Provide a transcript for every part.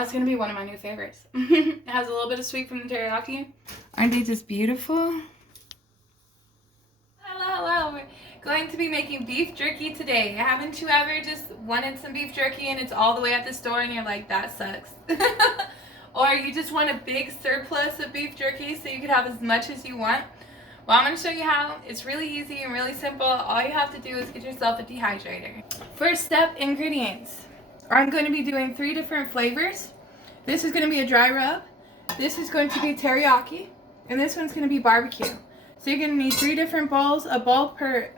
That's going to be one of my new favorites. It has a little bit of sweet from the teriyaki. Aren't they just beautiful? Hello. We're going to be making beef jerky today. Haven't you ever just wanted some beef jerky and it's all the way at the store and you're like, that sucks? Or you just want a big surplus of beef jerky so you can have as much as you want? Well, I'm going to show you how. It's really easy and really simple. All you have to do is get yourself a dehydrator. First step, ingredients. I'm going to be doing 3 different flavors. This is going to be a dry rub. This is going to be teriyaki. And this one's going to be barbecue. So you're going to need 3 different bowls, a bowl per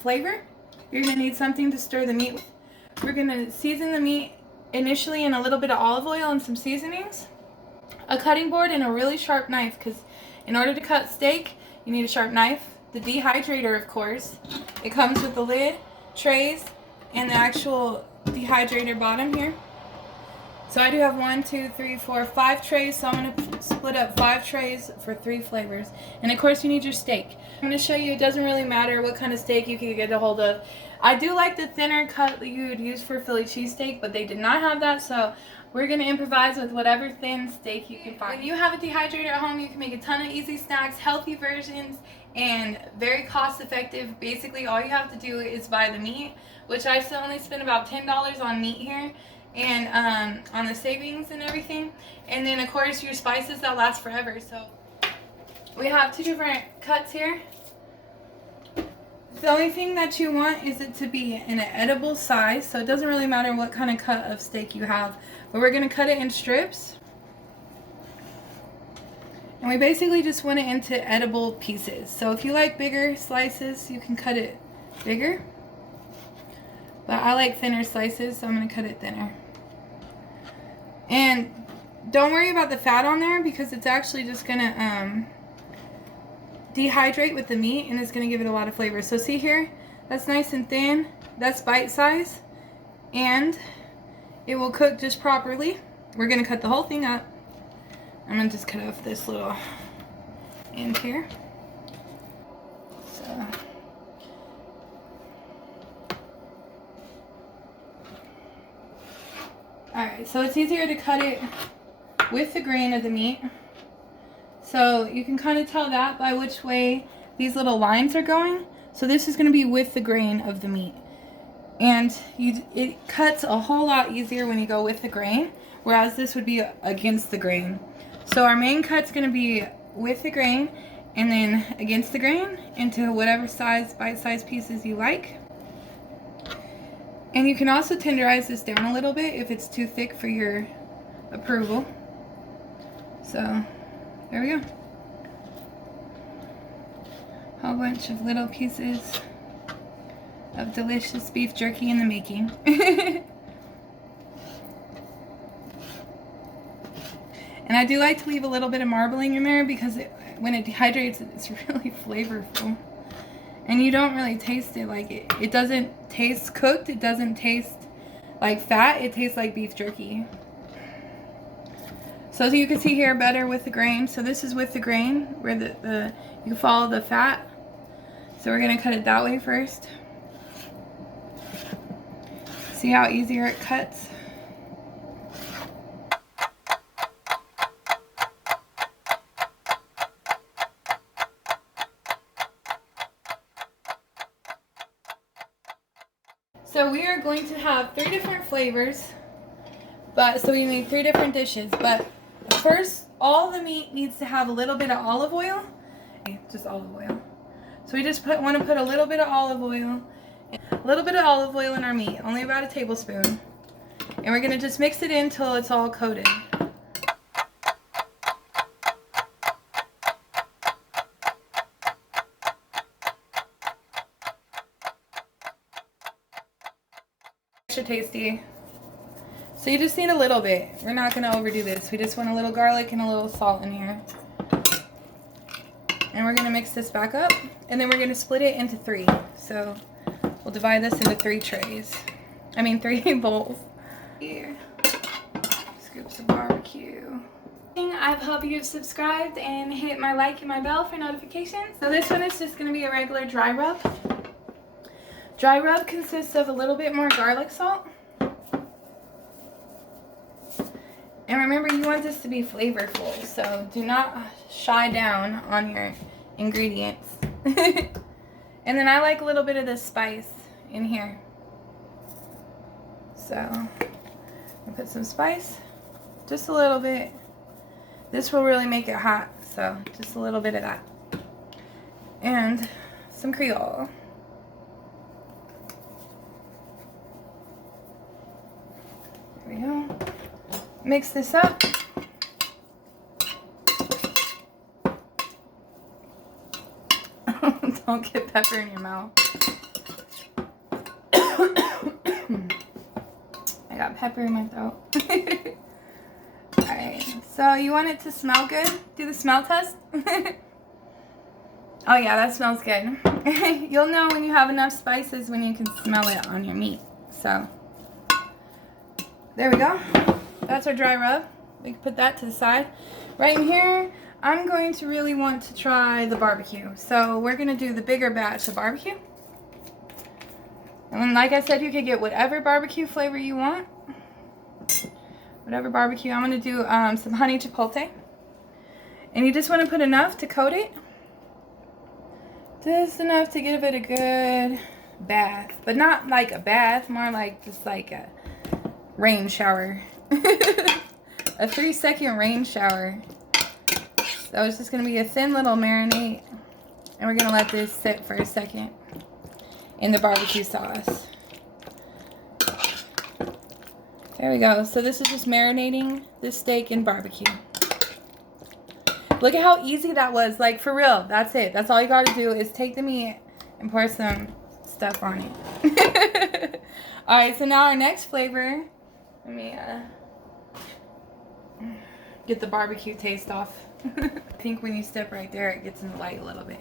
flavor. You're going to need something to stir the meat with. We're going to season the meat initially in a little bit of olive oil and some seasonings. A cutting board and a really sharp knife, because in order to cut steak, you need a sharp knife. The dehydrator, of course. It comes with the lid, trays, and the actual dehydrator bottom here. So I do have 1, 2, 3, 4, 5 trays, so I'm going to split up 5 trays for 3 flavors. And of course you need your steak. I'm going to show you it doesn't really matter what kind of steak you can get a hold of. I do like the thinner cut that you would use for Philly cheesesteak, but they did not have that, so we're going to improvise with whatever thin steak you can find. When you have a dehydrator at home, you can make a ton of easy snacks, healthy versions, and very cost effective. Basically all you have to do is buy the meat, which I still only spent about $10 on meat here, and on the savings and everything, and then of course your spices that last forever. So we have 2 different cuts here. The only thing that you want is it to be in an edible size, so it doesn't really matter what kind of cut of steak you have, but we're going to cut it in strips, and we basically just want it into edible pieces. So if you like bigger slices, you can cut it bigger, but I like thinner slices, so I'm going to cut it thinner. And don't worry about the fat on there, because it's actually just going to dehydrate with the meat, and it's going to give it a lot of flavor. So see here, that's nice and thin, that's bite size, and it will cook just properly. We're going to cut the whole thing up. I'm going to just cut off this little end here. So alright, so it's easier to cut it with the grain of the meat. So you can kind of tell that by which way these little lines are going. So this is going to be with the grain of the meat. And it cuts a whole lot easier when you go with the grain, whereas this would be against the grain. So our main cut's going to be with the grain, and then against the grain into whatever size, bite-sized pieces you like. And you can also tenderize this down a little bit if it's too thick for your approval. So there we go. Whole bunch of little pieces of delicious beef jerky in the making. And I do like to leave a little bit of marbling in there, because when it dehydrates, it's really flavorful. And you don't really taste it like it. It doesn't taste cooked. It doesn't taste like fat. It tastes like beef jerky. So as you can see here better with the grain. So this is with the grain where you follow the fat. So we're going to cut it that way first. See how easier it cuts? So we are going to have 3 different flavors, so we need 3 different dishes. But first, all the meat needs to have a little bit of olive oil, just olive oil. So we just want to put a little bit of olive oil in our meat, only about a tablespoon, and we're going to just mix it in until it's all coated. Extra tasty. So you just need a little bit. We're not going to overdo this. We just want a little garlic and a little salt in here. And we're going to mix this back up, and then we're going to split it into 3. So we'll divide this into 3 trays. 3 bowls. Here. Scoops of barbecue. I hope you've subscribed and hit my like and my bell for notifications. So this one is just going to be a regular dry rub. Dry rub consists of a little bit more garlic salt And remember, you want this to be flavorful, so do not shy down on your ingredients. And then I like a little bit of the spice in here. So I'll put some spice, just a little bit. This will really make it hot, so just a little bit of that. And some Creole. There we go. Mix this up. Don't get pepper in your mouth. I got pepper in my throat. Alright, so you want it to smell good? Do the smell test. Oh yeah, that smells good. You'll know when you have enough spices when you can smell it on your meat. So, there we go. That's our dry rub. We can put that to the side. Right in here, I'm going to really want to try the barbecue. So we're going to do the bigger batch of barbecue. And like I said, you could get whatever barbecue flavor you want. Whatever barbecue. I'm going to do some honey chipotle. And you just want to put enough to coat it. Just enough to give it a good bath. But not like a bath, more like just like a rain shower. A 3-second rain shower. So it's just going to be a thin little marinade. And we're going to let this sit for a second in the barbecue sauce. There we go. So this is just marinating this steak in barbecue. Look at how easy that was. Like, for real. That's it. That's all you got to do is take the meat and pour some stuff on it. Alright, so now our next flavor. Let me get the barbecue taste off. I think when you step right there, it gets in the light a little bit.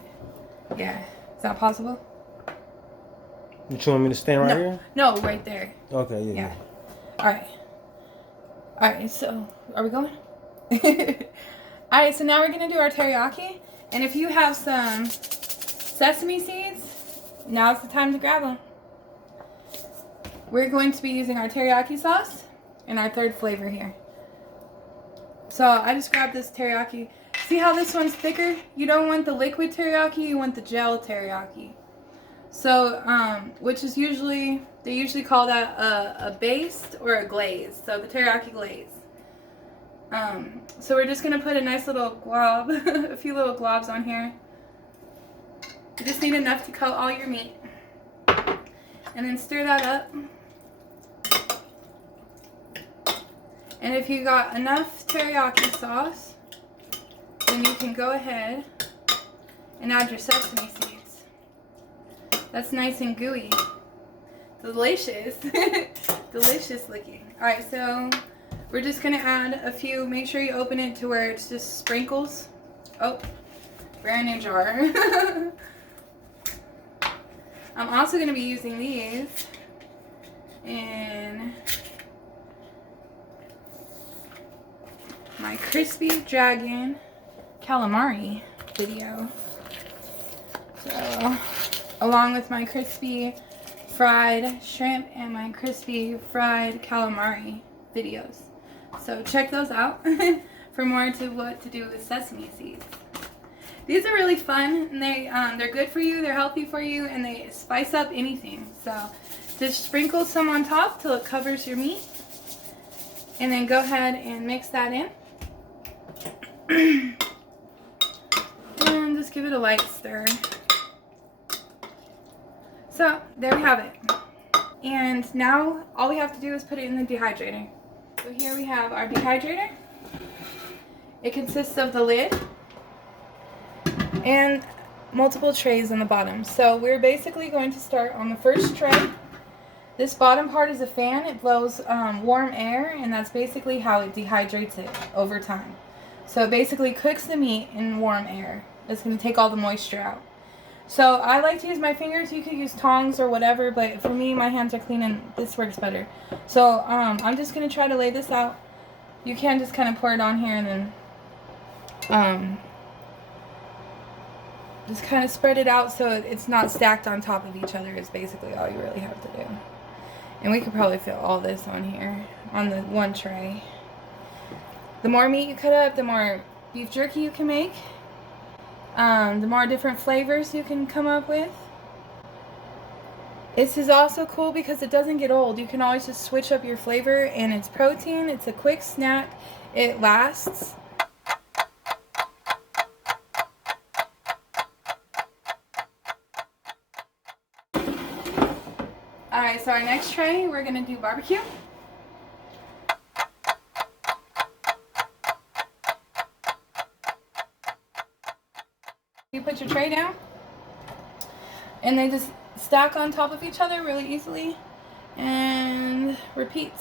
Yeah. Is that possible? You want me to stand right here? No, right there. Okay, yeah. Alright. Alright, so, are we going? Alright, so now we're going to do our teriyaki. And if you have some sesame seeds, now's the time to grab them. We're going to be using our teriyaki sauce and our third flavor here. So I just grabbed this teriyaki. See how this one's thicker? You don't want the liquid teriyaki, you want the gel teriyaki. So, which is usually, they usually call that a based or a glaze. So the teriyaki glaze. So we're just going to put a nice little glob, a few little globs on here. You just need enough to coat all your meat. And then stir that up. And if you got enough teriyaki sauce, then you can go ahead and add your sesame seeds. That's nice and gooey. Delicious. Delicious looking. Alright, so we're just going to add a few. Make sure you open it to where it's just sprinkles. Oh, brand new jar. I'm also going to be using these in my crispy dragon calamari video. So, along with my crispy fried shrimp and my crispy fried calamari videos. So check those out for more to what to do with sesame seeds. These are really fun, and they're good for you, they're healthy for you, and they spice up anything. So just sprinkle some on top till it covers your meat, and then go ahead and mix that in. And just give it a light stir. So there we have it. And now all we have to do is put it in the dehydrator. So here we have our dehydrator. It consists of the lid and multiple trays on the bottom. So we're basically going to start on the first tray. This bottom part is a fan. It blows warm air, and that's basically how it dehydrates it over time. So it basically cooks the meat in warm air. It's going to take all the moisture out. So I like to use my fingers. You could use tongs or whatever, but for me, my hands are clean and this works better. So I'm just going to try to lay this out. You can just kind of pour it on here and then just kind of spread it out so it's not stacked on top of each other is basically all you really have to do. And we could probably fit all this on here, on the one tray. The more meat you cut up, the more beef jerky you can make. The more different flavors you can come up with. This is also cool because it doesn't get old. You can always just switch up your flavor, and it's protein. It's a quick snack. It lasts. Alright, so our next tray, we're going to do barbecue. You put your tray down, and they just stack on top of each other really easily, and repeat.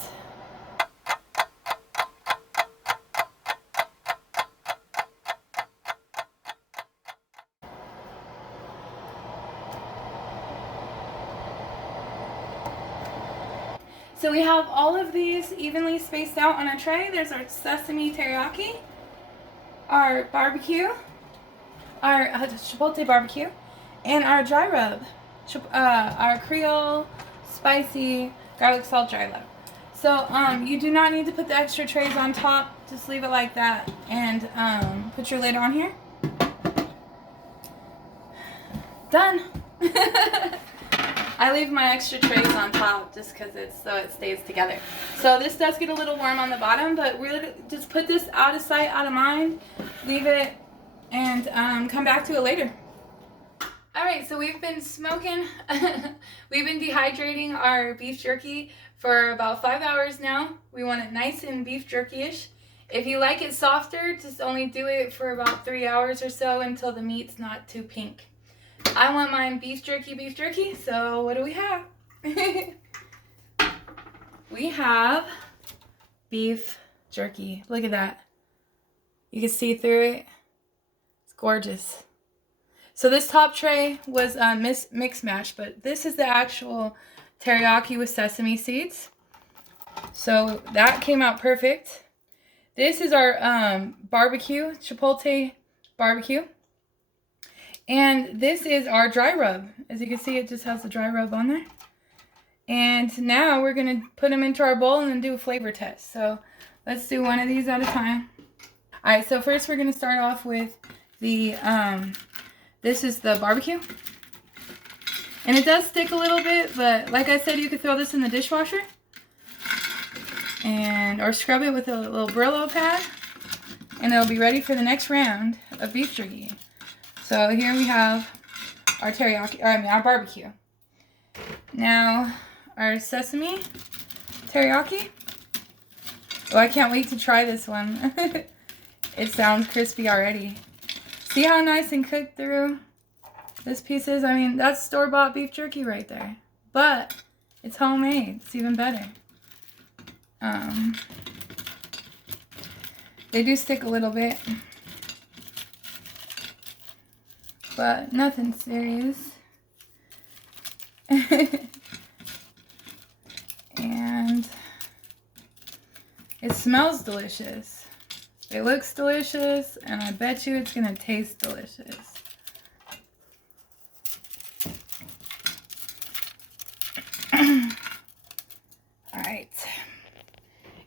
So we have all of these evenly spaced out on a tray. There's our sesame teriyaki, our barbecue, our chipotle barbecue, and our dry rub, our Creole spicy garlic salt dry rub. So you do not need to put the extra trays on top. Just leave it like that, and put your lid on here. Done. I leave my extra trays on top just because it stays together. So this does get a little warm on the bottom, but really just put this out of sight, out of mind. Leave it and come back to it later. Alright, so we've been smoking, we've been dehydrating our beef jerky for about 5 hours now. We want it nice and beef jerky-ish. If you like it softer, just only do it for about 3 hours or so until the meat's not too pink. I want mine beef jerky, so what do we have? We have beef jerky. Look at that. You can see through it. It's gorgeous. So this top tray was mix match, but this is the actual teriyaki with sesame seeds. So that came out perfect. This is our barbecue, chipotle barbecue. And this is our dry rub. As you can see, it just has the dry rub on there. And now we're going to put them into our bowl and then do a flavor test. So let's do one of these at a time. Alright, so first we're going to start off with the, this is the barbecue. And it does stick a little bit, but like I said, you could throw this in the dishwasher. Or scrub it with a little Brillo pad. And it'll be ready for the next round of beef jerky. So here we have our teriyaki, our barbecue. Now, our sesame teriyaki. Oh, I can't wait to try this one. It sounds crispy already. See how nice and cooked through this piece is? I mean, that's store-bought beef jerky right there. But it's homemade. It's even better. They do stick a little bit. But nothing serious. And it smells delicious. It looks delicious, and I bet you it's gonna taste delicious. Alright.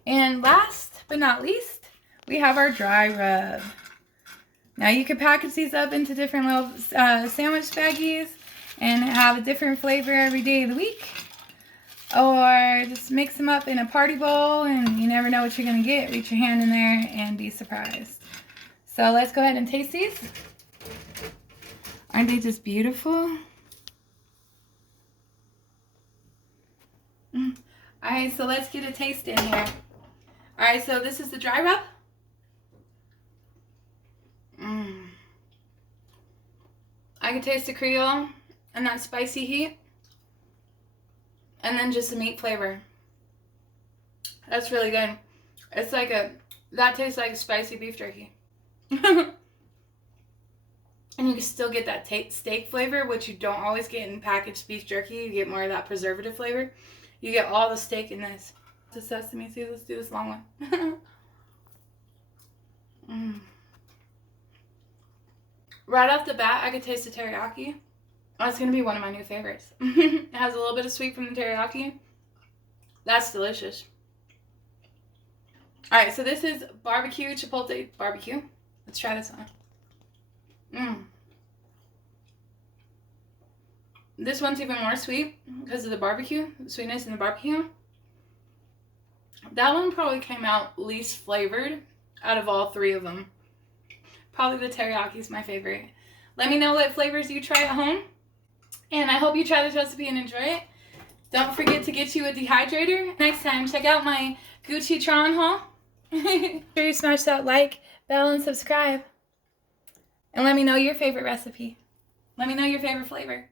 And last but not least, we have our dry rub. Now you can package these up into different little sandwich baggies and have a different flavor every day of the week. Or just mix them up in a party bowl, and you never know what you're going to get. Reach your hand in there and be surprised. So let's go ahead and taste these. Aren't they just beautiful? Alright, so let's get a taste in here. Alright, so this is the dry rub. I can taste the Creole and that spicy heat, and then just the meat flavor. That's really good. It's like that tastes like a spicy beef jerky. And you can still get that steak flavor, which you don't always get in packaged beef jerky. You get more of that preservative flavor. You get all the steak in this. The sesame seeds. Let's do this long one. Right off the bat, I could taste the teriyaki. That's going to be one of my new favorites. It has a little bit of sweet from the teriyaki. That's delicious. All right, so this is barbecue chipotle barbecue. Let's try this one. This one's even more sweet because of the barbecue, the sweetness in the barbecue. That one probably came out least flavored out of all three of them. Probably the teriyaki is my favorite. Let me know what flavors you try at home. And I hope you try this recipe and enjoy it. Don't forget to get you a dehydrator. Next time, check out my Gucci Tron haul. Make sure you smash that like, bell, and subscribe. And let me know your favorite recipe. Let me know your favorite flavor.